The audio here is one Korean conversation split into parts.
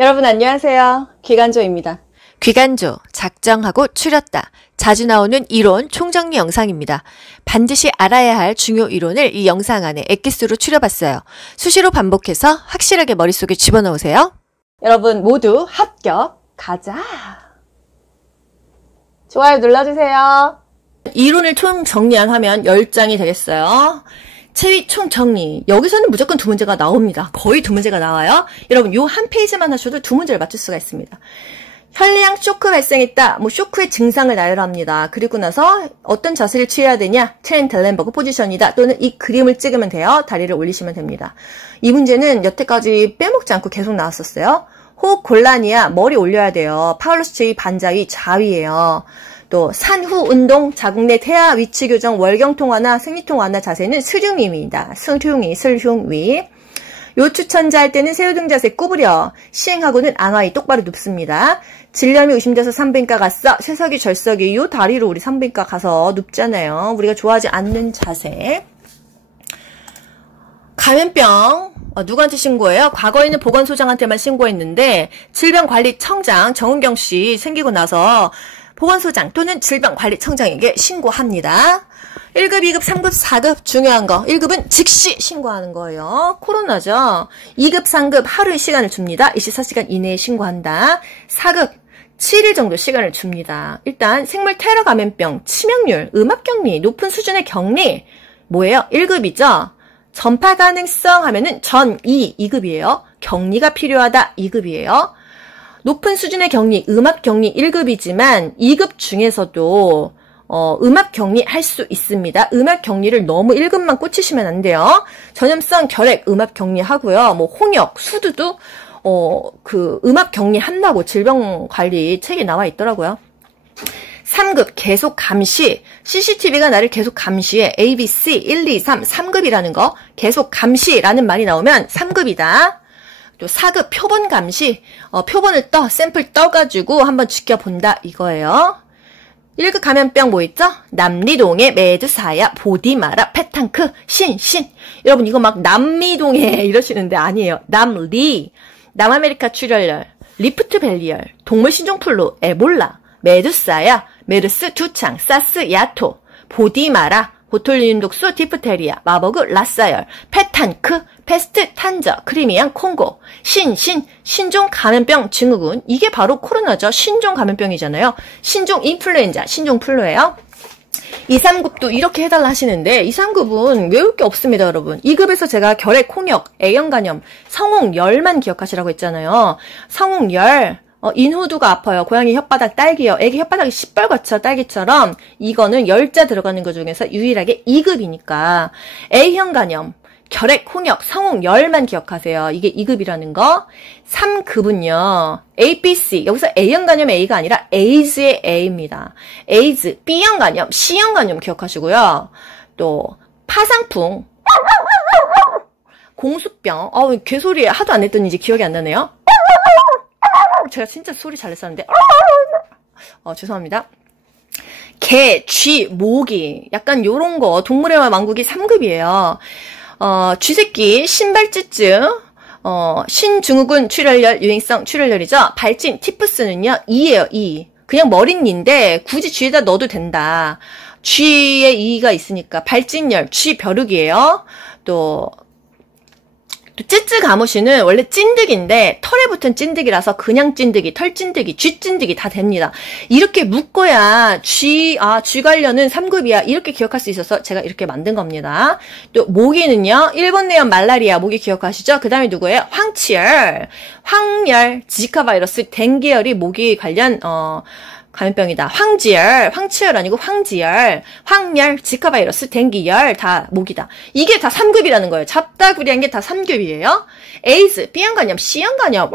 여러분 안녕하세요. 귀간조입니다. 귀간조, 작정하고 추렸다. 자주 나오는 이론 총정리 영상입니다. 반드시 알아야 할 중요 이론을 이 영상 안에 엑기스로 추려봤어요. 수시로 반복해서 확실하게 머릿속에 집어넣으세요. 여러분 모두 합격 가자. 좋아요 눌러주세요. 이론을 총 정리하면 10장이 되겠어요. 체위 총 정리. 여기서는 무조건 두 문제가 나옵니다. 거의 두 문제가 나와요. 여러분 요 한 페이지만 하셔도 두 문제를 맞출 수가 있습니다. 혈량 쇼크 발생했다. 쇼크의 증상을 나열합니다. 그리고 나서 어떤 자세를 취해야 되냐? 트렌-델렌버그 포지션이다. 또는 이 그림을 찍으면 돼요. 다리를 올리시면 됩니다. 이 문제는 여태까지 빼먹지 않고 계속 나왔었어요. 호흡 곤란이야. 머리 올려야 돼요. 파울러스 제위 반자위 좌위예요. 또 산후 운동, 자궁 내 태아 위치 교정, 월경통 완화, 생리통 완화 자세는 스흉위입니다. 슬흉위. 요 추천자 할 때는 새우등 자세 구부려. 시행하고는 앙하이 똑바로 눕습니다. 질염이 의심돼서 산부인과 갔어. 쇠석이 절석이 요 다리로 우리 산부인과 가서 눕잖아요. 우리가 좋아하지 않는 자세. 감염병 누구한테 신고해요? 과거에는 보건소장한테만 신고했는데 질병관리청장 정은경 씨 생기고 나서 보건소장 또는 질병관리청장에게 신고합니다. 1급, 2급, 3급, 4급 중요한 거. 1급은 즉시 신고하는 거예요. 코로나죠. 2급, 3급 하루의 시간을 줍니다. 24시간 이내에 신고한다. 4급 7일 정도 시간을 줍니다. 일단 생물 테러 감염병, 치명률, 음압격리, 높은 수준의 격리 뭐예요? 1급이죠. 전파 가능성 하면은 전 2급이에요. 격리가 필요하다 2급이에요. 높은 수준의 격리, 음압격리 1급이지만 2급 중에서도 음압격리 할 수 있습니다. 음압격리를 너무 1급만 꽂히시면 안 돼요. 전염성 결핵 음압격리 하고요. 홍역, 수두도 음압격리 한다고 질병관리 책에 나와 있더라고요. 3급 계속 감시, CCTV가 나를 계속 감시해. ABC 1, 2, 3, 3급이라는 거 계속 감시라는 말이 나오면 3급이다. 또 4급 표본 감시, 표본을 샘플 떠가지고 한번 지켜본다 이거예요. 1급 감염병 뭐 있죠? 남리동에 메두사야, 보디마라, 페탄크, 신. 여러분 이거 막 남미동에 이러시는데 아니에요. 남아메리카 출혈열, 리프트밸리열, 동물신종플루, 에볼라, 메두사야, 메르스, 두창, 사스, 야토, 보디마라, 보톨리눔 독소, 디프테리아, 마버그, 라사열, 페탄크, 페스트, 탄저, 크리미안, 콩고, 신종 감염병 증후군. 이게 바로 코로나죠. 신종 감염병이잖아요. 신종 인플루엔자, 신종플루예요. 2, 3급도 이렇게 해달라 하시는데 2, 3급은 외울 게 없습니다, 여러분. 2급에서 제가 결핵, 홍역, A형 간염, 성홍열만 기억하시라고 했잖아요. 성홍열. 인후두가 아파요. 고양이 혓바닥 딸기요. 애기 혓바닥이 시뻘겋죠. 딸기처럼. 이거는 열자 들어가는 것 중에서 유일하게 2급이니까 A형 간염, 결핵, 홍역, 성홍열만 기억하세요. 이게 2급이라는 거. 3급은요. APC. 여기서 A형 간염의 A가 아니라 에이즈의 A입니다. 에이즈, B형 간염, C형 간염 기억하시고요. 또 파상풍, 공수병. 개소리 하도 안 했더니 이제 기억이 안 나네요. 제가 진짜 소리 잘 냈었는데 죄송합니다. 개, 쥐, 모기 약간 요런 거 동물의 왕국이 3급이에요. 쥐새끼, 신발찌증, 신증후군 출혈열, 유행성 출혈열이죠. 발진, 티푸스는요 2예요. 2. 그냥 머릿니인데 굳이 쥐에다 넣어도 된다. 쥐에 2가 있으니까 발진열, 쥐벼룩이에요. 또 쯔쯔 가무시는 원래 찐득인데 털에 붙은 찐득이라서 그냥 찐득이, 털 찐득이, 쥐 찐득이 다 됩니다. 이렇게 묶어야 쥐 관련은 3급이야. 이렇게 기억할 수 있어서 제가 이렇게 만든 겁니다. 또 모기는요. 일본 내염 말라리아 모기 기억하시죠? 그 다음에 누구예요? 황치열, 지카 바이러스, 댕기열이 모기 관련 감염병이다. 황치열 아니고 황지열, 황열, 지카 바이러스, 댕기열 다 모기다. 이게 다 3급이라는 거예요. 잡다구리한 게 다 3급이에요. 에이즈, B형 간염, C형 간염,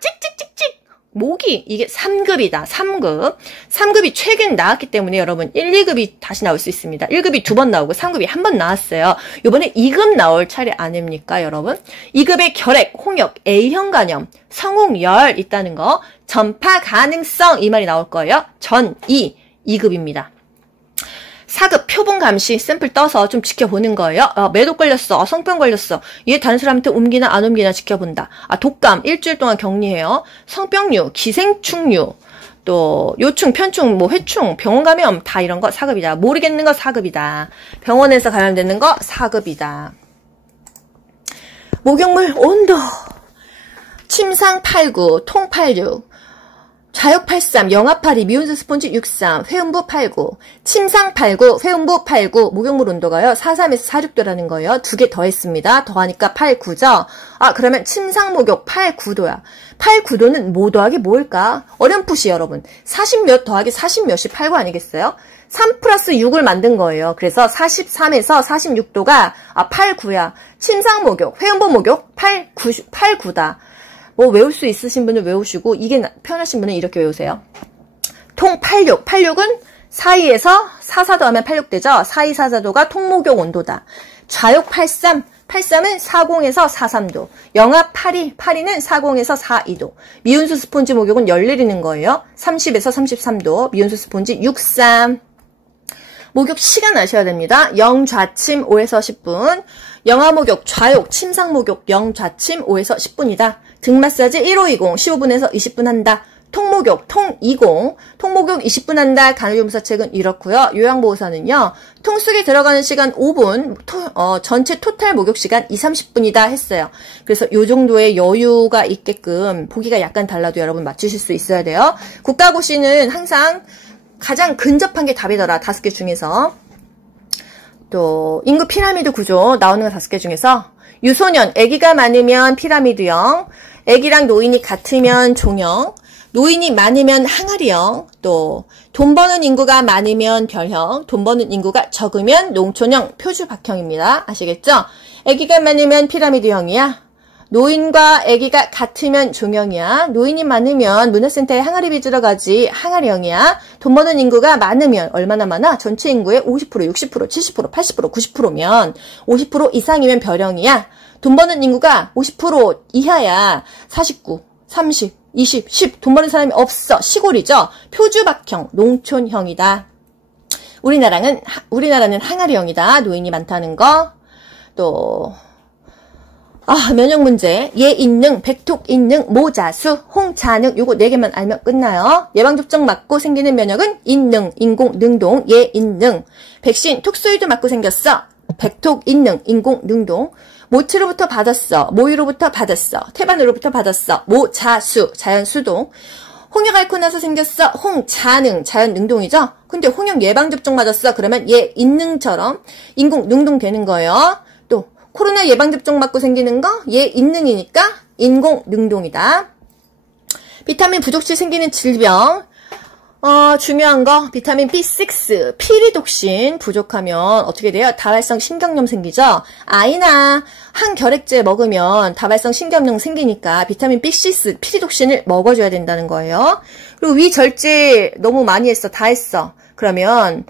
찍찍찍찍. 모기 이게 3급이다. 3급. 3급이 최근 나왔기 때문에 여러분 1, 2급이 다시 나올 수 있습니다. 1급이 2번 나오고 3급이 한 번 나왔어요. 이번에 2급 나올 차례 아닙니까, 여러분? 2급의 결핵, 홍역, A형 간염, 성홍열 있다는 거, 전파 가능성 이 말이 나올 거예요. 전 2급입니다. 사급 표본 감시 샘플 떠서 좀 지켜보는 거예요. 매독 걸렸어. 성병 걸렸어. 얘 다른 사람한테 옮기나 안 옮기나 지켜본다. 독감 일주일 동안 격리해요. 성병류, 기생충류, 또 요충, 편충, 뭐 회충, 병원 감염 다 이런 거 사급이다. 모르겠는 거 사급이다. 병원에서 감염되는 거 사급이다. 목욕물 온도 침상 89, 통 86, 좌욕 83, 영하 82, 미온수 스폰지 63, 회음부 89, 침상 89, 회음부 89, 목욕물 온도가요 43에서 46도라는 거예요. 두 개 더했습니다. 더하니까 89죠. 그러면 침상 목욕 89도야. 89도는 뭐 더하기 뭘까? 어렴풋이 여러분 40몇 더하기 40몇이 89 아니겠어요? 3 플러스 6을 만든 거예요. 그래서 43에서 46도가 89야. 침상 목욕, 회음부 목욕 89다. 뭐 외울 수 있으신 분은 외우시고 이게 편하신 분은 이렇게 외우세요. 통 86. 86은 42에서 44도 하면 86 되죠. 42, 44도가 통목욕 온도다. 좌욕 83. 83은 40에서 43도. 영하 82. 82는 40에서 42도. 미온수 스폰지 목욕은 열 내리는 거예요. 30에서 33도. 미온수 스폰지 63. 목욕 시간 아셔야 됩니다. 영좌침 5에서 10분. 영하 목욕, 좌욕, 침상 목욕, 영좌침 5에서 10분이다. 등 마사지 1520, 15분에서 20분 한다. 통목욕, 통20, 통목욕 20분 한다. 간호조무사책은 이렇고요. 요양보호사는요. 통속에 들어가는 시간 5분, 전체 토탈 목욕 시간 30분이다 했어요. 그래서 요 정도의 여유가 있게끔 보기가 약간 달라도 여러분 맞추실 수 있어야 돼요. 국가고시는 항상 가장 근접한 게 답이더라. 5개 중에서. 또 인구 피라미드 구조 나오는 거 5개 중에서 유소년, 아기가 많으면 피라미드형, 아기랑 노인이 같으면 종형, 노인이 많으면 항아리형, 또 돈 버는 인구가 많으면 별형, 돈 버는 인구가 적으면 농촌형, 표주박형입니다. 아시겠죠? 아기가 많으면 피라미드형이야. 노인과 아기가 같으면 종형이야. 노인이 많으면 문화센터에 항아리 빚으러 가지 항아리형이야. 돈 버는 인구가 많으면 얼마나 많아? 전체 인구의 50%, 60%, 70%, 80%, 90%면 50% 이상이면 별형이야. 돈 버는 인구가 50% 이하야. 49, 30, 20, 10. 돈 버는 사람이 없어. 시골이죠. 표주박형, 농촌형이다. 우리나라는 항아리형이다. 노인이 많다는 거. 또 면역 문제. 예인능, 백톡인능, 모자수, 홍자능 요거 4개만 알면 끝나요. 예방접종 맞고 생기는 면역은 인능, 인공, 능동, 예인능. 백신, 톡소이도 맞고 생겼어. 백톡인능, 인공, 능동. 모치로부터 받았어. 모유로부터 받았어. 태반으로부터 받았어. 모자수, 자연수동. 홍역 앓고 나서 생겼어. 홍자능, 자연능동이죠. 근데 홍역 예방접종 맞았어. 그러면 예인능처럼 인공, 능동 되는 거예요. 또 코로나 예방접종 맞고 생기는 거 예인능이니까 인공능동이다. 비타민 부족 시 생기는 질병. 중요한 거 비타민 B6, 피리독신 부족하면 어떻게 돼요? 다발성 신경염 생기죠? 아이나 항결핵제 먹으면 다발성 신경염 생기니까 비타민 B6, 피리독신을 먹어줘야 된다는 거예요. 그리고 위절제 너무 많이 했어. 다 했어. 그러면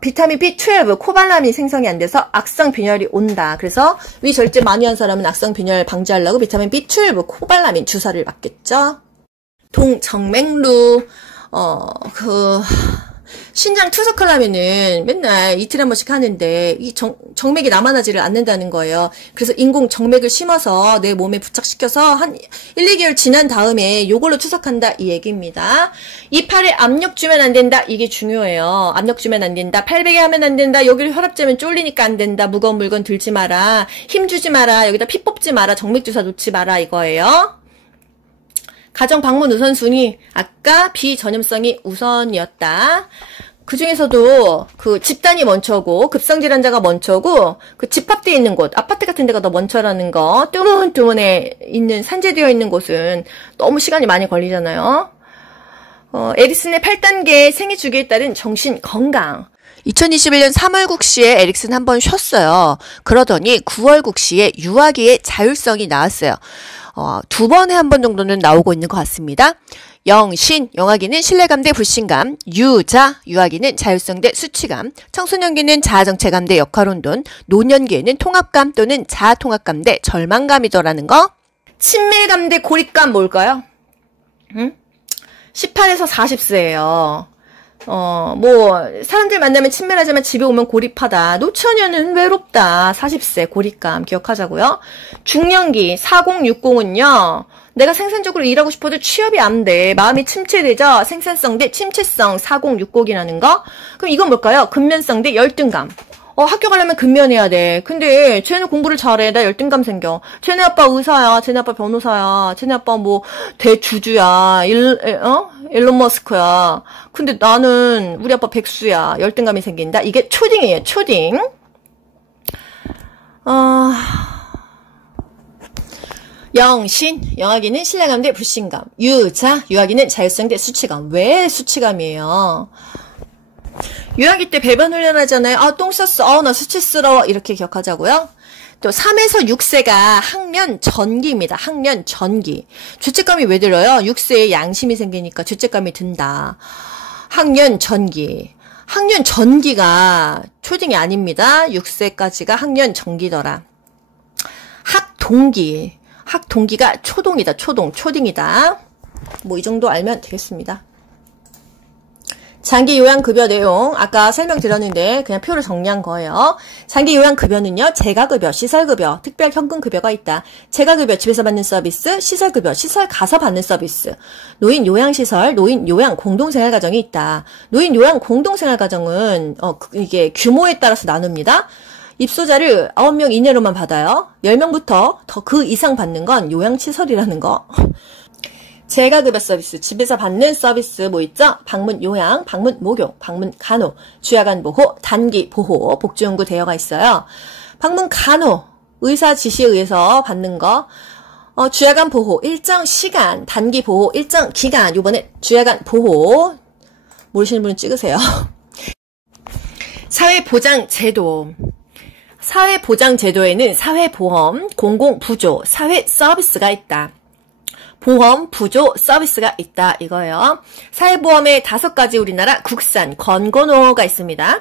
비타민 B12, 코발라민 생성이 안 돼서 악성 빈혈이 온다. 그래서 위절제 많이 한 사람은 악성 빈혈 방지하려고 비타민 B12, 코발라민 주사를 맞겠죠. 동정맥루, 신장 투석하려면은 맨날 이틀에 한 번씩 하는데 이 정맥이 남아나지를 않는다는 거예요. 그래서 인공 정맥을 심어서 내 몸에 부착시켜서 한 1, 2개월 지난 다음에 요걸로 투석한다 이 얘기입니다. 이 팔에 압력 주면 안 된다. 이게 중요해요. 압력 주면 안 된다. 팔베개 하면 안 된다. 여기를 혈압재면 쫄리니까 안 된다. 무거운 물건 들지 마라. 힘 주지 마라. 여기다 피 뽑지 마라. 정맥 주사 놓지 마라 이거예요. 가정 방문 우선순위 아까 비전염성이 우선이었다. 그 중에서도 그 집단이 먼저고 급성질환자가 먼저고 그 집합되어 있는 곳 아파트 같은 데가 더 먼저라는 거 뜨문뜨문에 있는 산재되어 있는 곳은 너무 시간이 많이 걸리잖아요. 에릭슨의 8단계 생애 주기에 따른 정신 건강. 2021년 3월 국시에 에릭슨 한번 쉬었어요. 그러더니 9월 국시에 유아기의 자율성이 나왔어요. 2번에 한 번 정도는 나오고 있는 것 같습니다. 영신, 영아기는 신뢰감 대 불신감, 유자, 유아기는 자율성 대 수치감, 청소년기는 자아정체감 대 역할혼돈, 노년기에는 통합감 또는 자아통합감 대 절망감이더라는 거. 친밀감 대 고립감 뭘까요? 18에서 40세예요. 사람들 만나면 친밀하지만 집에 오면 고립하다. 노처녀는 외롭다. 40세 고립감 기억하자고요. 중년기 4060은요. 내가 생산적으로 일하고 싶어도 취업이 안 돼. 마음이 침체되죠. 생산성 대 침체성 4060이라는 거. 그럼 이건 뭘까요? 근면성 대 열등감. 학교 가려면 근면해야 돼. 근데 쟤는 공부를 잘해. 나 열등감 생겨. 쟤네 아빠 의사야. 쟤네 아빠 변호사야. 쟤네 아빠 대주주야. 일론 머스크야. 근데 나는 우리 아빠 백수야. 열등감이 생긴다. 이게 초딩이에요. 초딩. 영신, 영아기는 신뢰감 대 불신감. 유자, 유아기는 자율성 대 수치감. 왜 수치감이에요? 유아기 때 배변 훈련하잖아요. 똥 쌌어. 나 수치스러워. 이렇게 기억하자고요. 또 3에서 6세가 학년 전기입니다. 학년 전기. 죄책감이 왜 들어요? 6세에 양심이 생기니까 죄책감이 든다. 학년 전기. 학년 전기가 초딩이 아닙니다. 6세까지가 학년 전기더라. 학동기. 학동기가 초동이다. 초딩이다. 이 정도 알면 되겠습니다. 장기 요양급여 내용 아까 설명드렸는데 그냥 표로 정리한 거예요. 장기 요양급여는요. 재가급여, 시설급여, 특별현금급여가 있다. 재가급여 집에서 받는 서비스, 시설급여 시설 가서 받는 서비스. 노인 요양시설, 노인 요양 공동생활가정이 있다. 노인 요양 공동생활가정은 이게 규모에 따라서 나눕니다. 입소자를 9명 이내로만 받아요. 10명부터 더 그 이상 받는 건 요양시설이라는 거. 재가급여 서비스, 집에서 받는 서비스 있죠? 방문 요양, 방문 목욕, 방문 간호, 주야간 보호, 단기 보호, 복지연구 대여가 있어요. 방문 간호, 의사 지시에 의해서 받는 거, 주야간 보호, 일정 시간, 단기 보호, 일정 기간, 요번에 주야간 보호, 모르시는 분은 찍으세요. 사회보장제도. 사회보장제도에는 사회보험, 공공부조, 사회서비스가 있다. 보험, 부조, 서비스가 있다 이거예요. 사회보험에 5가지 우리나라 국산 건건호가 있습니다.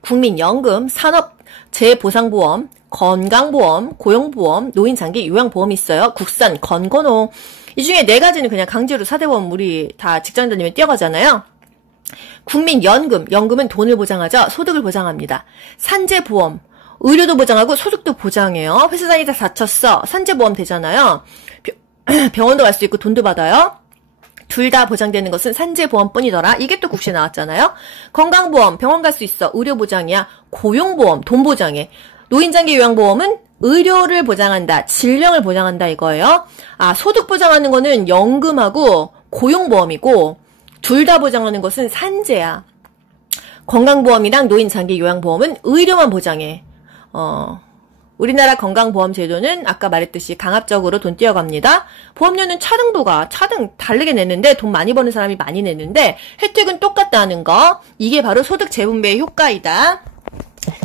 국민연금, 산업재해보상보험, 건강보험, 고용보험, 노인장기 요양보험이 있어요. 국산 건건호. 이 중에 4가지는 그냥 강제로 4대보험 우리 다 직장 다니면 뛰어가잖아요. 국민연금, 연금은 돈을 보장하죠. 소득을 보장합니다. 산재보험, 의료도 보장하고 소득도 보장해요. 회사 다니다 다쳤어. 산재보험 되잖아요. 병원도 갈 수 있고 돈도 받아요. 둘 다 보장되는 것은 산재보험뿐이더라. 이게 또 국시에 나왔잖아요. 건강보험, 병원 갈 수 있어. 의료보장이야. 고용보험, 돈 보장해. 노인장기 요양보험은 의료를 보장한다. 질병을 보장한다 이거예요. 소득 보장하는 거는 연금하고 고용보험이고 둘 다 보장하는 것은 산재야. 건강보험이랑 노인장기 요양보험은 의료만 보장해. 우리나라 건강보험 제도는 아까 말했듯이 강압적으로 돈 띄어갑니다. 보험료는 차등 다르게 내는데 돈 많이 버는 사람이 많이 내는데 혜택은 똑같다는 거. 이게 바로 소득 재분배의 효과이다.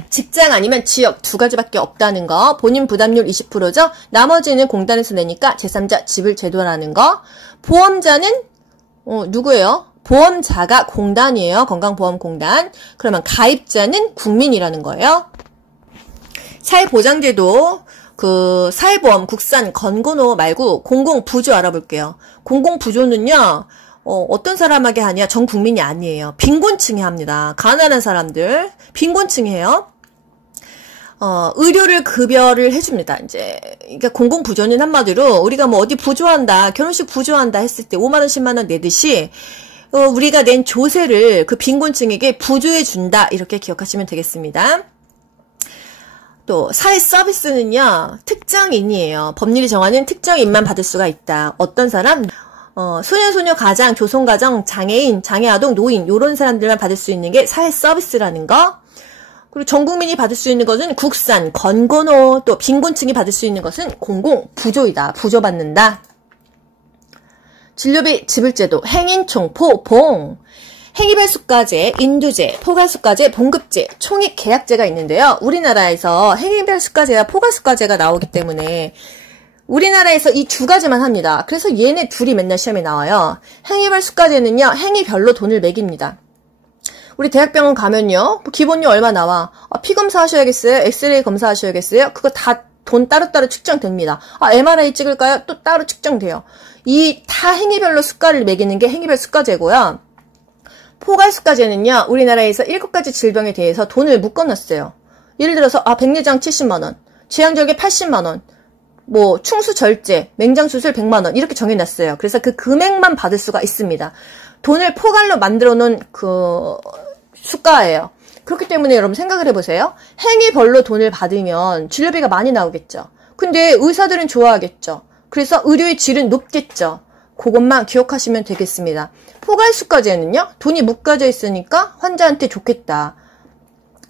직장 아니면 지역 2가지밖에 없다는 거. 본인 부담률 20%죠. 나머지는 공단에서 내니까 제3자 지불 제도라는 거. 보험자는 누구예요? 보험자가 공단이에요. 건강보험공단. 그러면 가입자는 국민이라는 거예요. 사회보장제도, 사회보험, 국산, 건건호 말고 공공부조 알아볼게요. 공공부조는요, 어떤 사람에게 하냐? 전 국민이 아니에요. 빈곤층이 합니다. 가난한 사람들, 빈곤층이 해요. 의료를 급여를 해줍니다. 그러니까 공공부조는 한마디로, 우리가 어디 부조한다, 결혼식 부조한다 했을 때 5만원, 10만원 내듯이, 우리가 낸 조세를 그 빈곤층에게 부조해준다. 이렇게 기억하시면 되겠습니다. 또 사회 서비스는요. 특정인이에요. 법률이 정하는 특정인만 받을 수가 있다. 어떤 사람? 소년소녀 가장, 조손가정, 장애인, 장애아동, 노인 이런 사람들만 받을 수 있는 게 사회 서비스라는 거. 그리고 전 국민이 받을 수 있는 것은 국산, 건건호, 또 빈곤층이 받을 수 있는 것은 공공부조이다. 부조받는다. 진료비 지불제도, 행인총, 봉. 행위별수가제, 인두제, 포괄수가제, 봉급제, 총익계약제가 있는데요. 우리나라에서 행위별수가제와 포괄수가제가 나오기 때문에 우리나라에서 이 2가지만 합니다. 그래서 얘네 둘이 맨날 시험에 나와요. 행위별수가제는요. 행위별로 돈을 매깁니다. 우리 대학병원 가면요. 기본료 얼마 나와? 피검사 하셔야겠어요? 엑스레이 검사 하셔야겠어요? 그거 다 돈 따로따로 측정됩니다. MRI 찍을까요? 또 따로 측정돼요. 이 다 행위별로 수가를 매기는 게 행위별 수가제고요. 포괄수가제는요, 우리나라에서 7가지 질병에 대해서 돈을 묶어놨어요. 예를 들어서, 백내장 70만원, 제왕절개 80만원, 뭐, 충수절제, 맹장수술 100만원, 이렇게 정해놨어요. 그래서 그 금액만 받을 수가 있습니다. 돈을 포괄로 만들어 놓은 수가예요. 그렇기 때문에 여러분 생각을 해보세요. 행위별로 돈을 받으면 진료비가 많이 나오겠죠. 근데 의사들은 좋아하겠죠. 그래서 의료의 질은 높겠죠. 그것만 기억하시면 되겠습니다. 포괄수가제는요, 돈이 묶여져 있으니까 환자한테 좋겠다.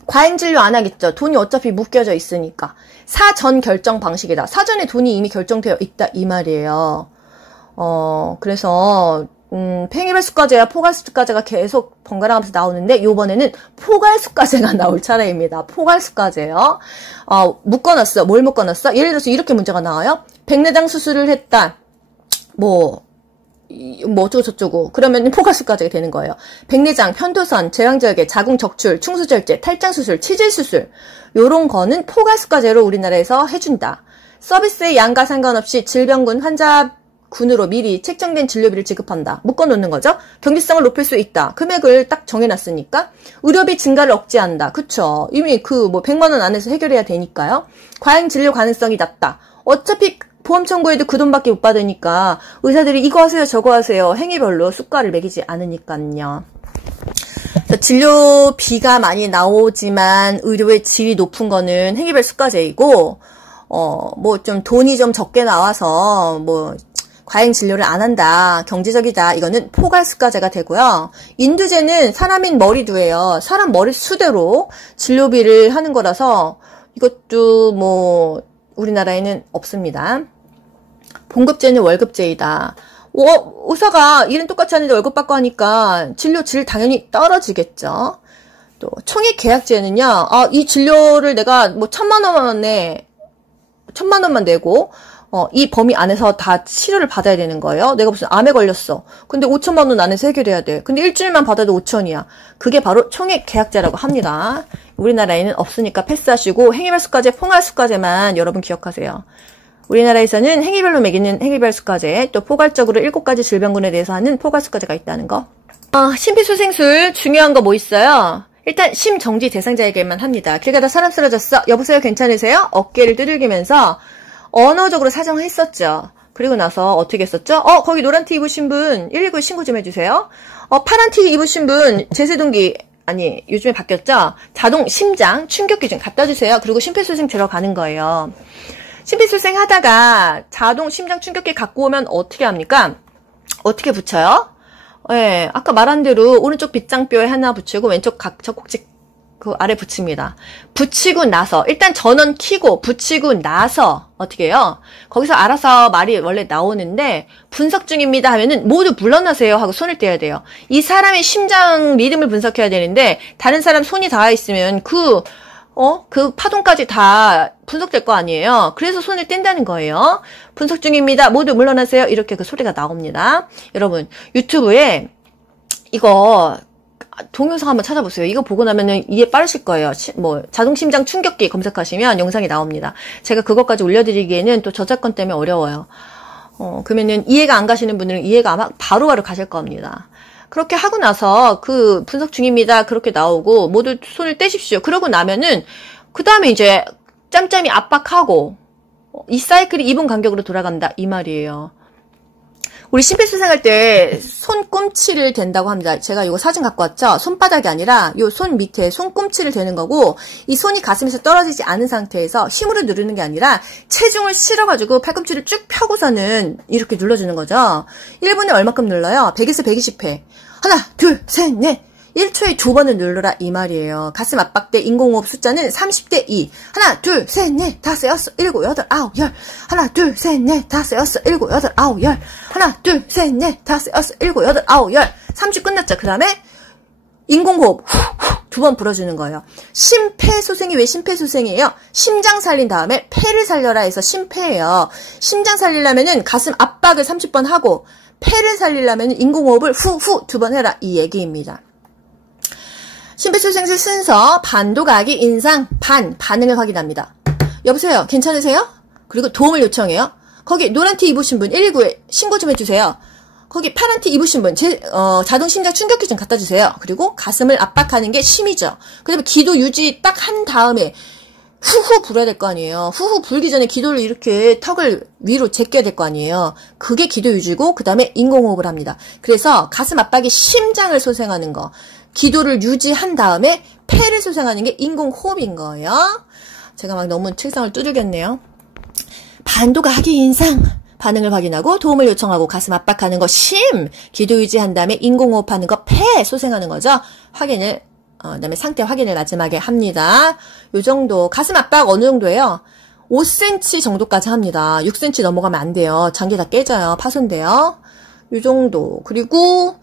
과잉진료 안 하겠죠. 돈이 어차피 묶여져 있으니까. 사전 결정 방식이다. 사전에 돈이 이미 결정되어 있다 이 말이에요. 그래서 팽이발수가제와 포괄수가제가 계속 번갈아가면서 나오는데 요번에는 포괄수가제가 나올 차례입니다. 포괄수가제요. 묶어놨어. 뭘 묶어놨어? 예를 들어서 이렇게 문제가 나와요. 백내장 수술을 했다. 뭐 어쩌고 저쩌고. 그러면 포괄수가제가 되는 거예요. 백내장, 편도선, 제왕절개, 자궁적출, 충수절제, 탈장수술, 치질수술 요런 거는 포괄수가제로 우리나라에서 해준다. 서비스의 양과 상관없이 질병군 환자군으로 미리 책정된 진료비를 지급한다. 묶어놓는 거죠. 경제성을 높일 수 있다. 금액을 딱 정해놨으니까. 의료비 증가를 억제한다. 그쵸. 이미 100만 원 안에서 해결해야 되니까요. 과잉진료 가능성이 낮다. 어차피 보험 청구해도 그 돈밖에 못 받으니까 의사들이 이거 하세요 저거 하세요 행위별로 수가를 매기지 않으니까요. 진료비가 많이 나오지만 의료의 질이 높은 거는 행위별 수가제이고 뭐 좀 돈이 좀 적게 나와서 뭐 과잉 진료를 안 한다 경제적이다 이거는 포괄수가제가 되고요. 인두제는 사람인 머리두예요. 사람 머리 수대로 진료비를 하는 거라서 이것도 뭐 우리나라에는 없습니다. 봉급제는 월급제이다. 의사가 일은 똑같이 하는데 월급 받고 하니까 진료 질 당연히 떨어지겠죠. 또 총액계약제는요. 이 진료를 내가 뭐 1,000만 원만 내고 이 범위 안에서 다 치료를 받아야 되는 거예요. 내가 무슨 암에 걸렸어. 근데 5천만 원 안에서 해결해야 돼. 근데 일주일만 받아도 5천이야. 그게 바로 총액계약제라고 합니다. 우리나라에는 없으니까 패스하시고 행위별수가제, 포괄수가제만 여러분 기억하세요. 우리나라에서는 행위별로 매기는 행위별수가제, 또 포괄적으로 7가지 질병군에 대해서 하는 포괄수가제가 있다는 거. 심폐소생술 중요한 거 뭐 있어요? 일단 심정지 대상자에게만 합니다. 길 가다 사람 쓰러졌어. 여보세요 괜찮으세요? 어깨를 두들기면서 언어적으로 사정했었죠. 그리고 나서 어떻게 했었죠? 거기 노란 티 입으신 분 119 신고 좀 해주세요. 파란 티 입으신 분 제세동기 아니 요즘에 바뀌었죠? 자동 심장 충격기 좀 갖다 주세요. 그리고 심폐소생 들어가는 거예요. 심폐소생 하다가 자동 심장 충격기 갖고 오면 어떻게 합니까? 어떻게 붙여요? 예, 아까 말한 대로 오른쪽 빗장뼈에 하나 붙이고 왼쪽 젖꼭지 그 아래 붙입니다. 붙이고 나서 일단 전원 켜고 붙이고 나서 어떻게 해요? 거기서 알아서 말이 원래 나오는데 분석 중입니다 하면은 모두 물러나세요 하고 손을 떼야 돼요. 이 사람의 심장 리듬을 분석해야 되는데 다른 사람 손이 닿아 있으면 그 파동까지 다 분석될 거 아니에요. 그래서 손을 뗀다는 거예요. 분석 중입니다. 모두 물러나세요. 이렇게 그 소리가 나옵니다. 여러분 유튜브에 이거 동영상 한번 찾아보세요. 이거 보고 나면은 이해 빠르실 거예요. 자동심장 충격기 검색하시면 영상이 나옵니다. 제가 그것까지 올려드리기에는 또 저작권 때문에 어려워요. 그러면은 이해가 안 가시는 분들은 이해가 아마 바로바로 가실 겁니다. 그렇게 하고 나서 그 분석 중입니다. 그렇게 나오고 모두 손을 떼십시오. 그러고 나면은 그 다음에 이제 짬짬이 압박하고 이 사이클이 2분 간격으로 돌아간다 이 말이에요. 우리 심폐소생할 때 손꿈치를 댄다고 합니다. 제가 이거 사진 갖고 왔죠? 손바닥이 아니라 요 손 밑에 손꿈치를 대는 거고 이 손이 가슴에서 떨어지지 않은 상태에서 힘으로 누르는 게 아니라 체중을 실어가지고 팔꿈치를 쭉 펴고서는 이렇게 눌러주는 거죠. 1분에 얼마큼 눌러요? 100에서 120회. 하나, 둘, 셋, 넷. 1초에 2번을 누르라 이 말이에요. 가슴 압박대 인공호흡 숫자는 30대 2. 하나, 둘, 셋, 넷, 다섯, 여섯, 일곱, 여덟, 아홉, 열. 하나, 둘, 셋, 넷, 다섯, 여섯, 일곱, 여덟, 아홉, 열. 하나, 둘, 셋, 넷, 다섯, 여섯, 일곱, 여덟, 아홉, 열. 3주 끝났죠. 그 다음에 인공호흡 후 2번 불어주는 거예요. 심폐소생이 왜 심폐소생이에요? 심장 살린 다음에 폐를 살려라 해서 심폐예요. 심장 살리려면은 가슴 압박을 30번 하고 폐를 살리려면 인공호흡을 후 2번 해라 이 얘기입니다. 심폐소생술 순서 반도가기 인상 반응을 확인합니다. 여보세요 괜찮으세요? 그리고 도움을 요청해요. 거기 노란 티 입으신 분 119에 신고 좀 해주세요. 거기 파란 티 입으신 분, 자동 심장 충격기 좀 갖다 주세요. 그리고 가슴을 압박하는 게 심이죠. 그 다음에 기도 유지 딱 한 다음에 후후 불어야 될 거 아니에요. 후후 불기 전에 기도를 이렇게 턱을 위로 제껴야 될 거 아니에요. 그게 기도 유지고 그 다음에 인공호흡을 합니다. 그래서 가슴 압박이 심장을 소생하는 거, 기도를 유지한 다음에 폐를 소생하는 게 인공호흡인 거예요. 제가 막 너무 책상을 두들겼네요. 반도가 하기 인상 반응을 확인하고 도움을 요청하고 가슴 압박하는 거 심, 기도 유지한 다음에 인공호흡하는 거 폐 소생하는 거죠. 확인을 그다음에 상태 확인을 마지막에 합니다. 요 정도 가슴 압박 어느 정도예요? 5cm 정도까지 합니다. 6cm 넘어가면 안 돼요. 장기 다 깨져요. 파손돼요. 요 정도. 그리고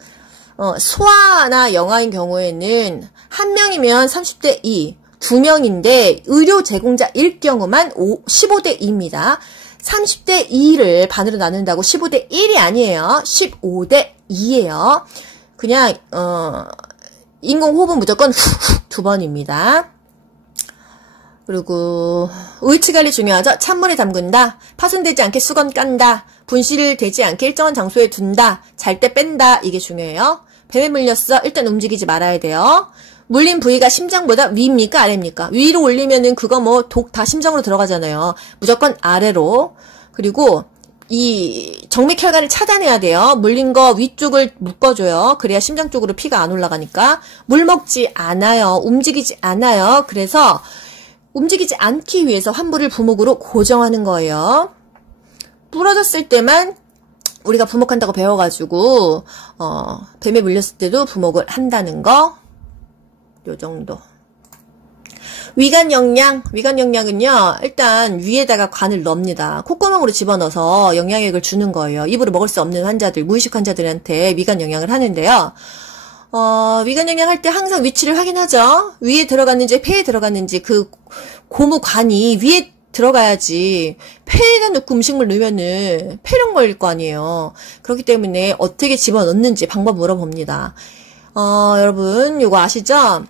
소아나 영아인 경우에는 한 명이면 30대 2, 두 명인데 의료 제공자일 경우만 15대 2입니다. 30대 2를 반으로 나눈다고 15대 1이 아니에요. 15대 2예요. 그냥 인공호흡은 무조건 후 2번입니다. 그리고 의치관리 중요하죠. 찬물에 담근다. 파손되지 않게 수건 깐다. 분실되지 않게 일정한 장소에 둔다. 잘 때 뺀다. 이게 중요해요. 뱀에 물렸어. 일단 움직이지 말아야 돼요. 물린 부위가 심장보다 위입니까? 아래입니까? 위로 올리면은 그거 뭐 독 다 심장으로 들어가잖아요. 무조건 아래로. 그리고 이 정맥혈관을 차단해야 돼요. 물린 거 위쪽을 묶어줘요. 그래야 심장 쪽으로 피가 안 올라가니까. 물 먹지 않아요. 움직이지 않아요. 그래서 움직이지 않기 위해서 환부를 부목으로 고정하는 거예요. 부러졌을 때만 우리가 부목한다고 배워가지고 뱀에 물렸을 때도 부목을 한다는 거. 요 정도. 위관 영양은요, 일단 위에다가 관을 넣습니다. 콧구멍으로 집어넣어서 영양액을 주는 거예요. 입으로 먹을 수 없는 환자들, 무의식 환자들한테 위관 영양을 하는데요. 위관 영양 할 때 항상 위치를 확인하죠. 위에 들어갔는지 폐에 들어갔는지 그 고무관이 위에 들어가야지 폐에다 넣고 음식물 넣으면은 폐렴 걸릴 거 아니에요. 그렇기 때문에 어떻게 집어넣는지 방법 물어봅니다. 여러분 요거 아시죠?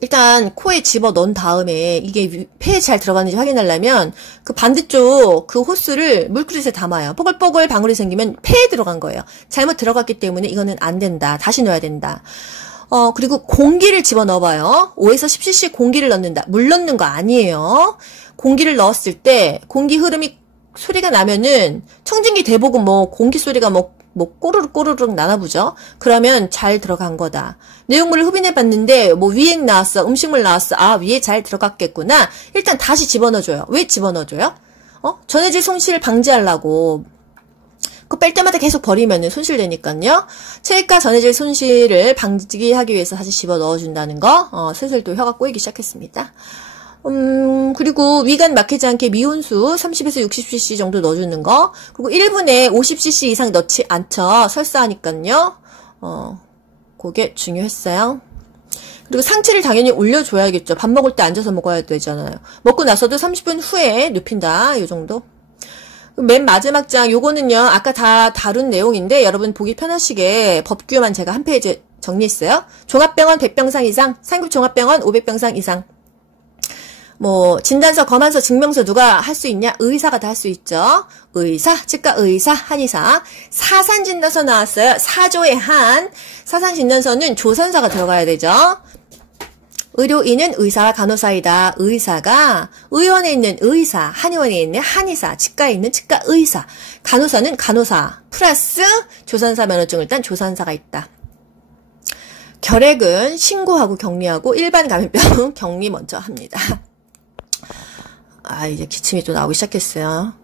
일단 코에 집어넣은 다음에 이게 폐에 잘 들어가는지 확인하려면 그 반대쪽 그 호스를 물그릇에 담아요. 뽀글뽀글 방울이 생기면 폐에 들어간 거예요. 잘못 들어갔기 때문에 이거는 안 된다. 다시 넣어야 된다. 그리고 공기를 집어넣어봐요. 5에서 10cc 공기를 넣는다. 물 넣는 거 아니에요. 공기를 넣었을 때 공기 흐름이 소리가 나면은 청진기 대보고 뭐 공기 소리가 뭐 꼬르륵 꼬르륵 나나보죠. 그러면 잘 들어간 거다. 내용물을 흡인해 봤는데 뭐 위액 나왔어, 음식물 나왔어. 아, 위에 잘 들어갔겠구나. 일단 다시 집어넣어줘요. 왜 집어넣어줘요? 전해질 손실 방지하려고. 그 뺄 때마다 계속 버리면은 손실되니까요. 체액과 전해질 손실을 방지하기 위해서 다시 집어넣어준다는 거. 슬슬 또 혀가 꼬이기 시작했습니다. 그리고 위관 막히지 않게 미온수 30에서 60cc 정도 넣어주는 거. 그리고 1분에 50cc 이상 넣지 않죠. 설사하니까요. 그게 중요했어요. 그리고 상체를 당연히 올려줘야겠죠. 밥 먹을 때 앉아서 먹어야 되잖아요. 먹고 나서도 30분 후에 눕힌다. 요 정도. 맨 마지막 장 요거는요. 아까 다 다룬 내용인데 여러분 보기 편하시게 법규만 제가 한 페이지 정리했어요. 종합병원 100병상 이상, 상급 종합병원 500병상 이상. 뭐 진단서, 검안서, 증명서 누가 할 수 있냐? 의사가 다 할 수 있죠. 의사, 치과 의사, 한의사. 사산 진단서 나왔어요. 사조의 한. 사산 진단서는 조선사가 들어가야 되죠. 의료인은 의사와 간호사이다. 의사가 의원에 있는 의사, 한의원에 있는 한의사, 치과에 있는 치과 의사. 간호사는 간호사 플러스 조산사 면허증을 딴 조산사가 있다. 결핵은 신고하고 격리하고 일반 감염병 격리 먼저 합니다. 이제 기침이 또 나오기 시작했어요.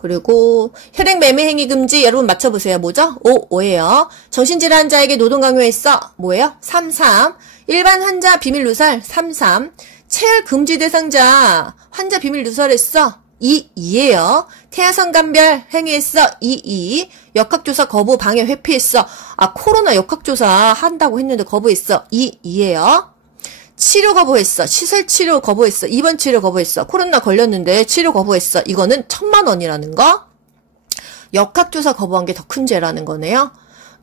그리고 혈액 매매 행위 금지 여러분 맞춰보세요. 뭐죠? 5예요. 정신질환 환자에게 노동 강요했어. 뭐예요? 33. 일반 환자 비밀 누설 33. 체열 금지 대상자 환자 비밀 누설했어. 2예요. 태아성 감별 행위했어. 2. 역학조사 거부 방해 회피했어. 코로나 역학조사 한다고 했는데 거부했어. 2예요. 치료 거부했어. 시설 치료 거부했어. 입원 치료 거부했어. 코로나 걸렸는데 치료 거부했어. 이거는 1000,000원이라는 거. 역학조사 거부한 게 더 큰 죄라는 거네요.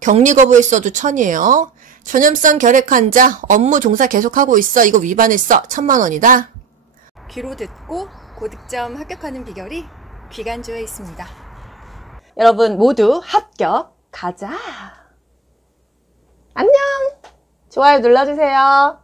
격리 거부했어도 1000이에요. 전염성 결핵 환자 업무 종사 계속하고 있어. 이거 위반했어. 1000,000원이다. 귀로 듣고 고득점 합격하는 비결이 귀간조에 있습니다. 여러분 모두 합격. 가자. 안녕. 좋아요 눌러주세요.